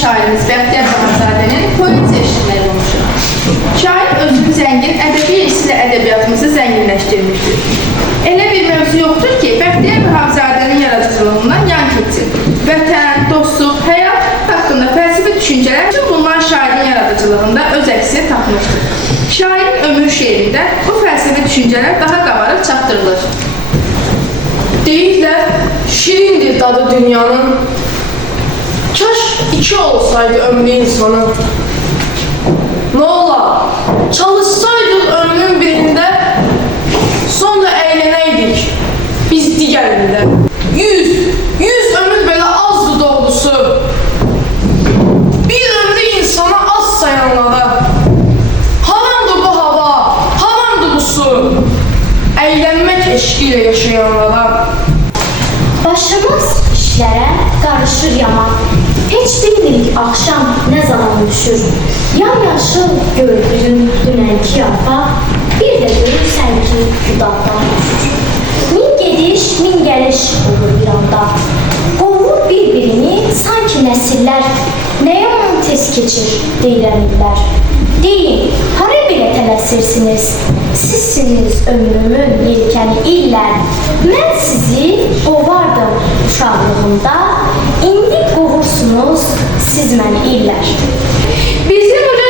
şairimiz Bəxtiyar Vahabzadənin poeziya eşitməyi olmuşuq. Şair özünü zəngin ədəbi irsi ilə ədəbiyyatımızı zənginləşdirmişdir. Elə bir mövzu yoxdur ki, Bəxtiyar Vahabzadənin yaradıcılığından yan keçsin. Vətən, dostluq, həyat haqqında fəlsəfi düşüncələr bütün bunlar şairin yaradıcılığında öz əksini tapmışdır. Şairin ömür şeirində bu fəlsəfi düşüncələr daha qabarıq çatdırılır. Deyirlər, şirindir dadı dünyanın. Kaş iki olsaydı ömrü insanın. Ne ola, çalışsaydıq ömrün birində, sonra əylənəydik biz digərində. Yüz ömür belə azdı doğrusu. Bir ömrü insana az sayanlara. Havandır bu hava, havandır bu su. Əylənmək eşqiyle yaşayanlara. Başımız işlərə qarışır yaman. Heç bilmirik axşam nə zaman düşür. Yamyaşıl gördüyün dünənki yarpaq, bir də görürsən ki, budaqdan düşür. Min gediş, min gəliş olur bir anda. Qovur bir-birini sanki nəsillər. Nə yaman tez keçir deyilən illər. Deyin, hara belə tələsirsiniz? Sizsiniz ömrümün yelkəni illər. Mən sizi qovardım uşaqlığımda, indi qovursunuz siz məni illər. Bizim uca